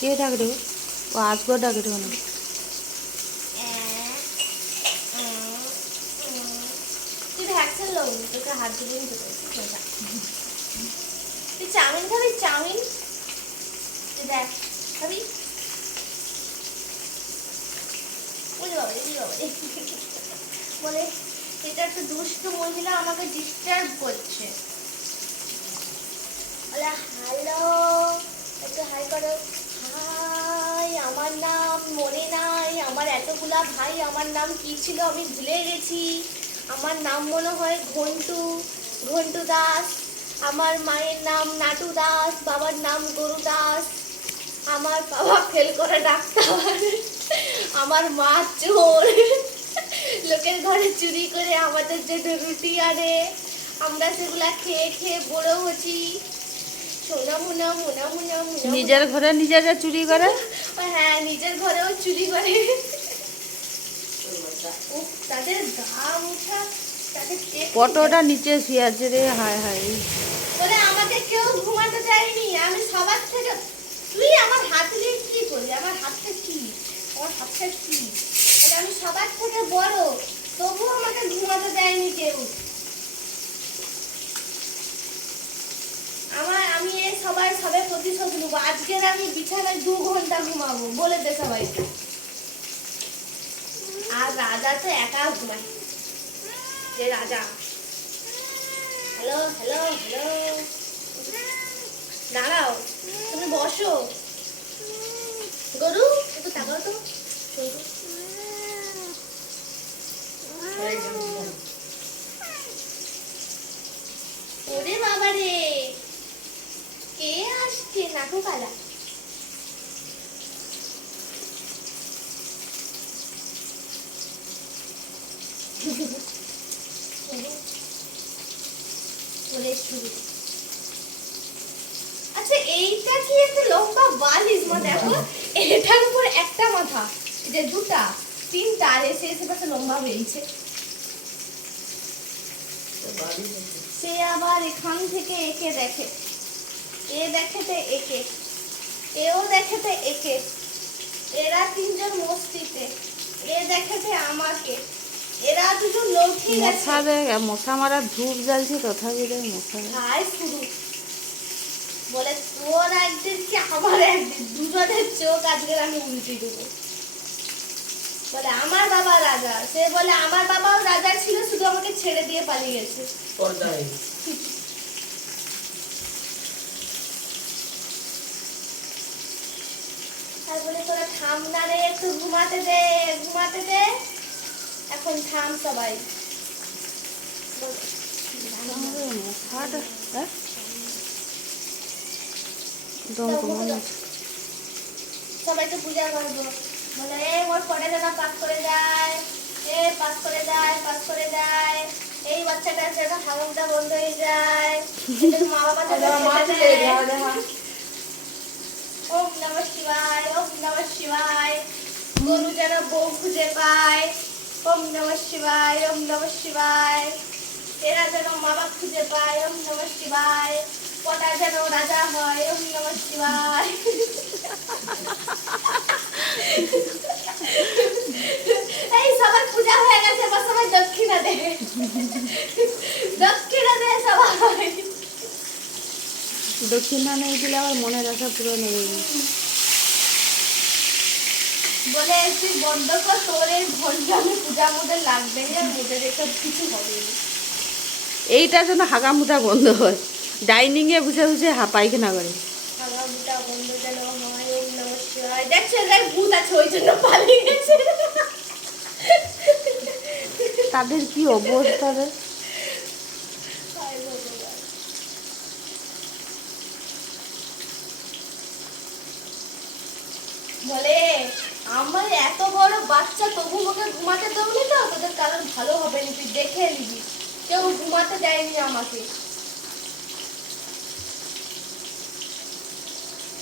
কে ডাকবে? ও আসব ডাকবে না চাউমিন। বলে, এটা একটা দুষ্ট মহিলা আমাকে ডিস্টার্ব করছে বলে হ্যালো একটু হাই করো হাই আমার নাম মনে নাই আমার এতগুলা ভাই আমার নাম কি ছিল আমি ভুলে গেছি। আমার নাম মনে হয় ঘন্টু ঘন্টু দাস। আমার মায়ের নাম নাটু দাস বাবার নাম গরু দাস। আমার বাবা ফেল করে ডাক্তার। আমার মা চোর। লোকের ঘরে চুরি করে আমাদের জন্য রুটি আনে আমরা সেগুলা খেয়ে খেয়ে বড় হচ্ছি। সোনা মুনা মুনা মুনা মুনা নিজের ঘরে নিজেরা চুরি করে? হ্যাঁ নিজের ঘরেও চুরি করে উফ, তাদের পটোটা নিচে শুয়ে আছে রে, হায় হায়। বলে আমাকে কেউ ঘুমাতে দেয়নি, আমি সবার থেকে তুই আমার হাত নিয়ে কি করলি? আমার হাতটা কি? আমার হাতটা কি? বলে আমি সবার থেকে বড় তবুও আমাকে ঘুমাতে দেয়নি কেউ। আমার আমি এই সবাই সবাই প্রতিশোধ নেব। আজকের আমি বিছানায় দু ঘণ্টা ঘুমাবো, বলে দে সবাইকে। আর রাজা তো একা ঘুমায়। যে রাজা হ্যালো হ্যালো হ্যালো দাঁড়াও তুমি বসো গরু একটু তাকাও তো ওরে বাবা রে কে আসছে নাটু আচ্ছা এইটা কি একটা লম্বা বালিশ? মা দেখো এটার উপর একটা মাথা যে দুটা তিনটা আর এসে এসে পাশে লম্বা বেরিয়েছে সে আবার এখান থেকে একে দেখে। এ দেখেতে একে এও দেখেতে একে। এরা তিনজন মস্তিতে এ দেখেতে আমাকে। এরা দুজন লৌঠি মশা রে মশা মারার ধূপ জ্বালছে তথাপি রে মশা বলে তোর একদিন কি আমার একদিন? দুজনের চোখ আজকে আমি উল্টে দেবো। বলে আমার বাবা রাজা। সে বলে আমার বাবাও রাজা ছিল শুধু আমাকে ছেড়ে দিয়ে পালিয়ে গেছে। তারপরে তোরা থাম না রে একটু ঘুমাতে দে ঘুমাতে দে। এখন থাম সবাই। হ্যাঁ। সবাইকে পূজা করব। বলে এ ওর পরে যেন পাস করে যায়। এ পাস করে যায় পাস করে যায়। এই বাচ্চাটার যেন বন্ধ হয়ে যায়। মা বাবা দেয়। ওম নমঃ শিবায় ওম নমঃ শিবায়। গরু যেন বউ খুঁজে পায়। ওম নমঃ শিবায়, ওম নমঃ শিবায়। এরা যেন বাপ খুঁজে পায়, ওম নমঃ শিবায়। কটা যেন রাজা হয়, ওম নমঃ শিবায়। এই সবার পূজা হয়ে গেছে, এবার সবাই দক্ষিণা দে দক্ষিণা দে সবাই। দক্ষিণা নেই দিলে আবার মনের আশা পূরণ হবে না। বলে তুই বন্ধ কর তোর এই ঘন্টামে পূজার মধ্যে লাগবে মোদের এসব কিছু হবে না এইটার জন্য হাগামুটা বন্ধ হয় ডাইনিং এ বসে হা পায়খানা করে। হাগামুটা বন্ধ যেন হয় ওম নমঃ শিবায় দেখছে এর ভূত আছে ওই জন্য পালিয়ে গেছে। তাদের কি অবস্থা রে? বলে আমার এত বড় বাচ্চা, তবু ওকে ঘুমাতে দেবনি তো? তোদের কারণ ভালো হবে না, তুই দেখে নিবি। কেউ ঘুমাতে দেয়নি আমাকে।